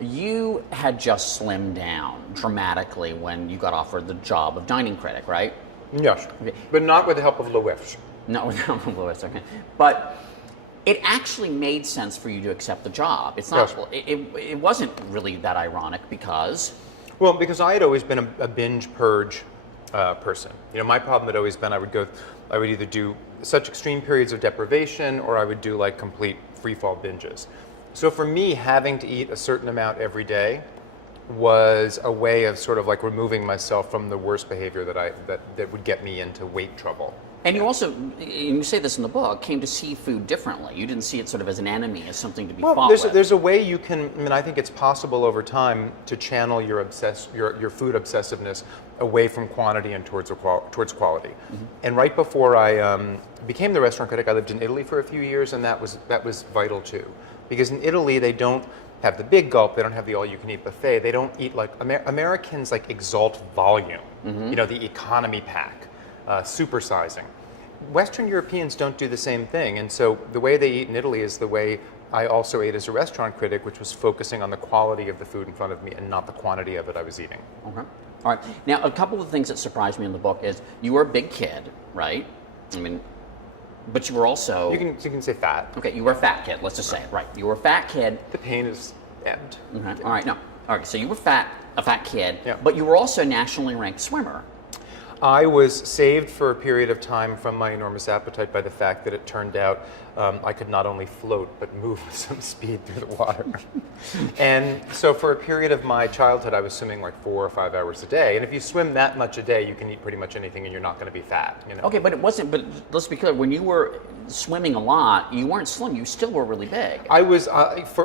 You had just slimmed down dramatically when you got offered the job of dining critic, right? Yes, Okay. but not with the help of Lewis. Not without Lewis, okay. But it actually made sense for you to accept the job. It's not. Yes. It wasn't really that ironic because. Well, because I had always been a binge purge person. You know, my problem had always been I would either do such extreme periods of deprivation or I would do like complete free fall binges. So for me, having to eat a certain amount every day was a way of sort of like removing myself from the worst behavior that would get me into weight trouble. And you also, and you say this in the book, came to see food differently. You didn't see it sort of as an enemy, as something to be fought with. There's a way you can. I mean, I think it's possible over time to channel your food obsessiveness away from quantity and towards quality. Mm-hmm. And right before I became the restaurant critic, I lived in Italy for a few years, and that was vital too, because in Italy they don't have the big gulp, they don't have the all-you-can-eat buffet, they don't eat like Americans like exalt volume. Mm-hmm. You know, the economy pack. Supersizing. Western Europeans don't do the same thing, and so the way they eat in Italy is the way I also ate as a restaurant critic, which was focusing on the quality of the food in front of me and not the quantity of it I was eating. Okay. All right. Now, a couple of things that surprised me in the book is you were a big kid, right? I mean, but you were also... You can say fat. Okay, you were a fat kid. Let's just say it, right? You were a fat kid. The pain is ebbed. Okay. All right, no. All right, so you were a fat kid, yeah. But you were also a nationally ranked swimmer. I was saved for a period of time from my enormous appetite by the fact that it turned out I could not only float but move with some speed through the water. And so for a period of my childhood, I was swimming like 4 or 5 hours a day. And if you swim that much a day, you can eat pretty much anything and you're not going to be fat. You know? Okay, but it wasn't, but let's be clear, when you were swimming a lot, you weren't slim, you still were really big. I was,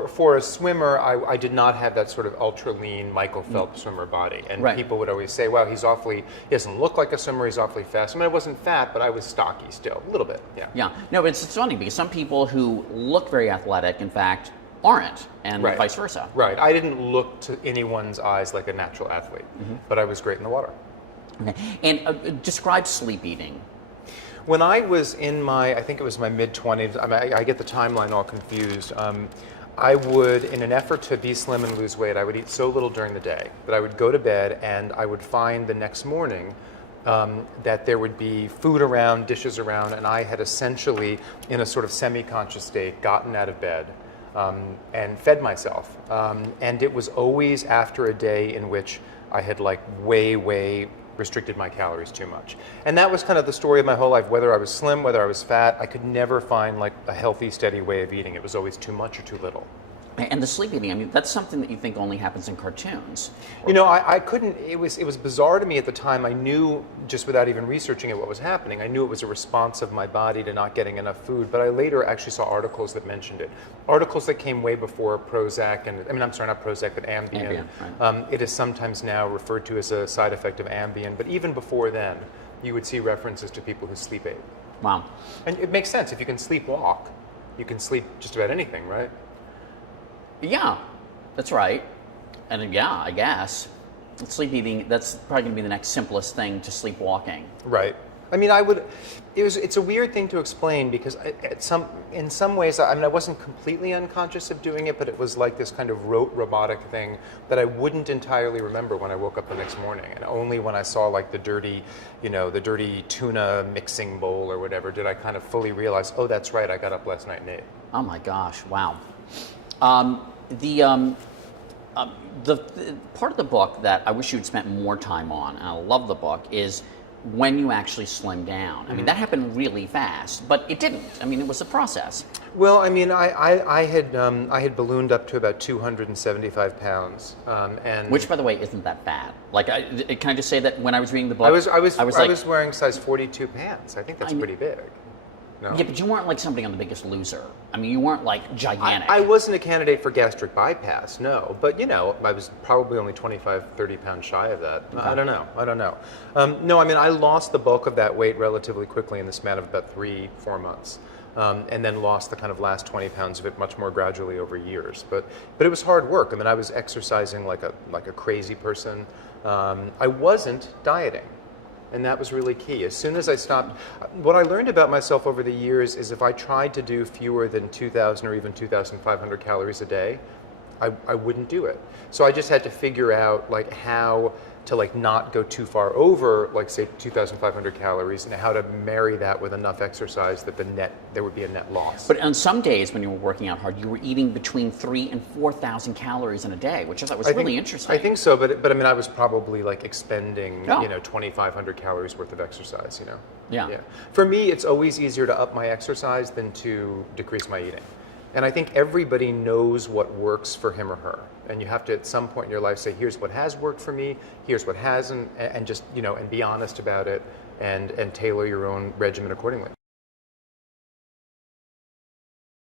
for a swimmer, I did not have that sort of ultra lean Michael Phelps swimmer body. And right. People would always say, well, he doesn't look like a swimmer, he's awfully fast. I mean, I wasn't fat, but I was stocky still, a little bit, yeah. Yeah, no, but it's funny because some people who look very athletic, in fact, aren't, and right. vice versa. Right, I didn't look to anyone's eyes like a natural athlete, but I was great in the water. Okay, and describe sleep eating. When I was in I think it was my mid-20s, I get the timeline all confused. I would, in an effort to be slim and lose weight, I would eat so little during the day that I would go to bed and I would find the next morning that there would be food around, dishes around, and I had essentially, in a sort of semi-conscious state, gotten out of bed and fed myself. And it was always after a day in which I had like way restricted my calories too much. And that was kind of the story of my whole life. Whether I was slim, whether I was fat, I could never find like a healthy, steady way of eating. It was always too much or too little. And the sleep eating, I mean, that's something that you think only happens in cartoons. You know, I couldn't, it was bizarre to me at the time. I knew, just without even researching it, what was happening. I knew it was a response of my body to not getting enough food, but I later actually saw articles that mentioned it. Articles that came way before Prozac, I'm sorry, not Prozac, but Ambien. Right. It is sometimes now referred to as a side effect of Ambien, but even before then, you would see references to people who sleep ate. Wow. And it makes sense. If you can sleepwalk, you can sleep just about anything, right? Yeah, that's right. And yeah, I guess. Sleep eating, that's probably going to be the next simplest thing to sleepwalking. Right. I mean, it's a weird thing to explain because in some ways, I wasn't completely unconscious of doing it, but it was like this kind of rote robotic thing that I wouldn't entirely remember when I woke up the next morning. And only when I saw like the dirty tuna mixing bowl or whatever, did I kind of fully realize, oh, that's right, I got up last night and ate. Oh my gosh, wow. The part of the book that I wish you'd spent more time on, and I love the book, is when you actually slim down. I mean, that happened really fast, but it didn't. I mean, it was a process. Well, I mean, I had ballooned up to about 275 pounds, and which, by the way, isn't that bad. Like, can I just say that when I was reading the book, I was wearing size 42 pants. I think that's pretty big. No? Yeah, but you weren't like somebody on The Biggest Loser. I mean, you weren't like gigantic. I wasn't a candidate for gastric bypass, no. But, you know, I was probably only 25, 30 pounds shy of that. Okay. I don't know. No, I mean, I lost the bulk of that weight relatively quickly in the span of about 3-4 months. And then lost the kind of last 20 pounds of it much more gradually over years. But it was hard work. I mean, I was exercising like a crazy person. I wasn't dieting. And that was really key. As soon as I stopped, what I learned about myself over the years is if I tried to do fewer than 2,000 or even 2,500 calories a day, I wouldn't do it. So I just had to figure out like how to like not go too far over, like say 2,500 calories, and how to marry that with enough exercise that there would be a net loss. But on some days when you were working out hard, you were eating between 3,000 and 4,000 calories in a day, which I thought was really interesting. I think so, but I mean, I was probably like expending, Oh. 2,500 calories worth of exercise, Yeah. For me, it's always easier to up my exercise than to decrease my eating. And I think everybody knows what works for him or her. And you have to, at some point in your life, say, here's what has worked for me, here's what hasn't, and just, and be honest about it and tailor your own regimen accordingly.